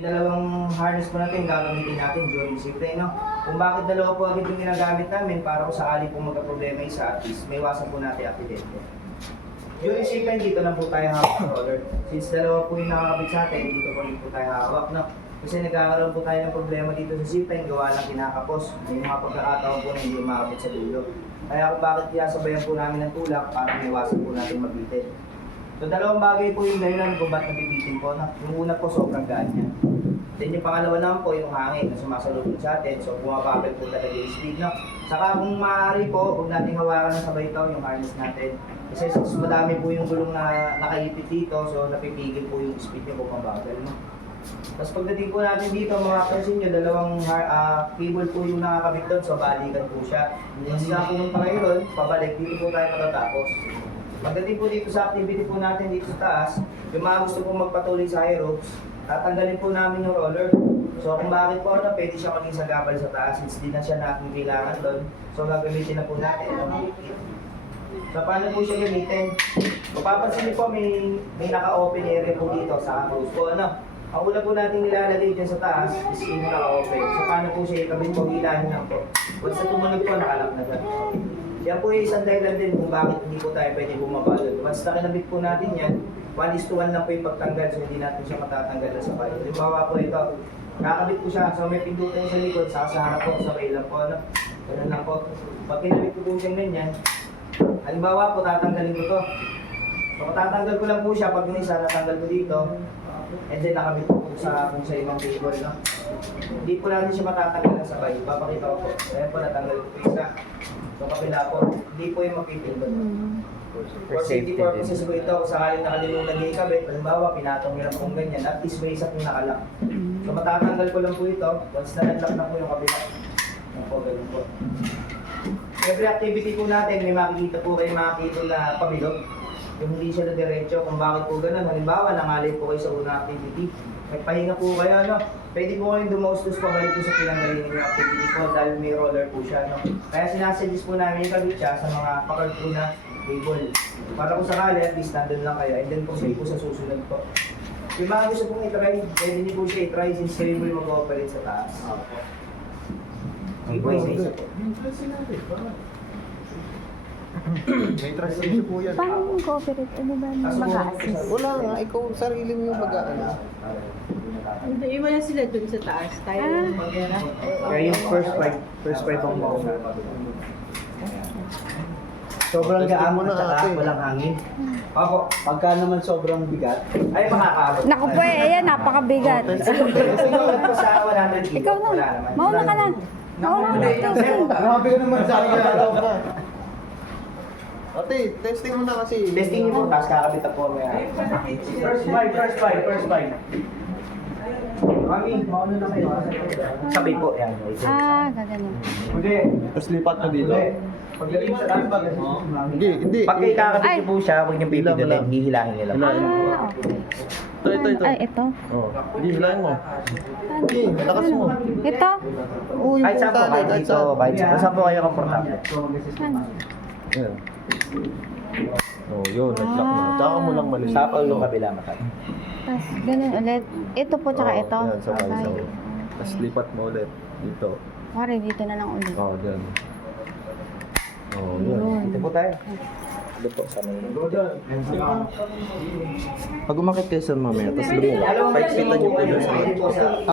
Yung dalawang harness po natin, gagamitin natin during safety, no? Kung bakit dalawa po agad yung ginagamit namin para kung sakali po magka-problema isa at least, may iwasan po natin aksidente. During safety, dito na po tayo hawak ng roller. Since dalawa po yung nakakabit sa atin, dito po rin po tayo hawak, no? Kasi nagkakaroon po tayo ng problema dito sa zipline, gawa lang kinakapos. May mga pagkakataon po na hindi umakabit sa dulo. Kaya kung bakit sabayan po namin ng tulak para may iwasan po natin mabitin. So dalawang bagay po yung dahilan kung ba't nabibitin po. Yung una po, sobrang gaan niya. Then yung pangalawa naman po, yung hangin na sumasalubong sa atin. So pumapapit po talaga yung speed. No? Saka kung maaari po, huwag natin hawakan ng sabay ito, yung harness natin. Kasi madami po yung gulong na nakaipit dito, so napipigil po yung speed niya kung mabagal. No? Tapos pagdating po natin dito, mga pansin nyo, dalawang cable po yung nakakabit doon, so balikan po siya. Once na pumunta kayo doon, pabalik, dito po tayo matatapos. Pagdating po dito sa activity po natin dito sa taas, yung mga gusto pong magpatuloy sa high ropes, tatanggalin po namin yung roller. So kung bakit po pwede siya maging sagabal sa taas, since di na siya natin kailangan doon. So gagamitin na po natin ang higpit. So paano po siya gamitin? Kung papansin niyo po, may naka-open area po dito sa close po. Ano? Ang una po natin nilalagay dyan sa taas is yung naka-open. So paano po siya ikabit po, hilahin lang po. Once na tumunog po, nakalak na dyan. Yan po yung isang dahilan din kung bakit hindi po tayo pwede bumaba doon. Once na kinabit po natin yan, 1:1 lang po yung pagtanggal, so hindi natin siya matatanggal na sabay. Halimbawa po ito, kakabit po siya, so may pindutan sa likod, sa harap po, sa kailan po, ano? Ganun lang po. Pag kinabit ko po siyang ganyan, halimbawa po, tatanggalin ko to. So tatanggal ko lang po siya, pag yung isa, natanggal ko dito, and then nakabit ko po sa kung sa ibang table, no? Hindi po natin siya matatanggal na sabay. Papakita ko po. Ayan po, natanggal ko po isa. So kapila po, hindi po yung mapipindot. For safety purposes po ito, kung sakaling nakalimutan niya ikabit, halimbawa, pinatong nyo lang pong ganyan, at least may isa pong nakalak. So matatanggal ko lang po ito, once na nag-lock na po yung kabila. Yan po, ganun po. Every activity po natin, may makikita po kayo mga cable na pabilog. Yung hindi siya na diretso, kung bakit po ganun. Halimbawa, nangalay po kayo sa unang activity. Nagpahinga po kayo, no? Pwede po kayong dumaustos pabalik po sa pinanggaling ng activity po dahil may roller po siya, no? Kaya sinasuggest po namin yung kabit siya sa mga pakard po na cable. Para kung sakali, at least nandun lang kayo. And then kung sa'yo po sa susunod po. Yung mga gusto pong i-try, pwede niyo po siya i-try since kayo po yung mag-ooperate sa taas. Sige po, isa-isa po. May translation po yan. Paano yung cooperate? Ano ba mag-a-assist? Wala nga, ikaw sarili mo yung mag-ano. Hindi, iwan na sila dun sa taas. Tayo Kaya yung first fight ang mauna. Sobrang gaan mo na at walang hangin. Ako, pagka naman sobrang bigat, ay makakaabot. Naku po ayan, napakabigat. Sinulat ko sa 100 kilo. Ikaw Wala na, naman. mauna ka na. Mauna ka na. Grabe ka naman sa akin. Ate, testing mo na kasi. Testing niyo po, tapos kakabit po mamaya. First fight. Mami, mauna na kayo. Sabay po, yan. Gaganyan. Hindi. Tapos lipat mo dito. Pagdating sa taas, Hindi. pag kayo kakabit niyo po siya, huwag niyo Hilang pipindutin, lang. hihilangin niyo lang. Okay. Ito. Ay, ito. Oh, hindi, hilahin mo. Hindi, lakas mo. Ito? Uy, Kahit saan po, kahit dito, kahit saan. Kung saan po kayo komportable. Ano? Yan. Oh, yun, nag-lock na. Tsaka mo lang malis. Tapos yung kabila mata. Tapos, ganun ulit. Ito po, tsaka ito. Yan, sabay. Okay. Tapos lipat mo ulit. Dito. Pare, dito na lang ulit. Oh, dyan. Oh, yun. Yun. Dito po tayo. Dito po sa may... Pag umakit kayo sa mamaya, tapos lumuwa, paikpitan niyo po yun sa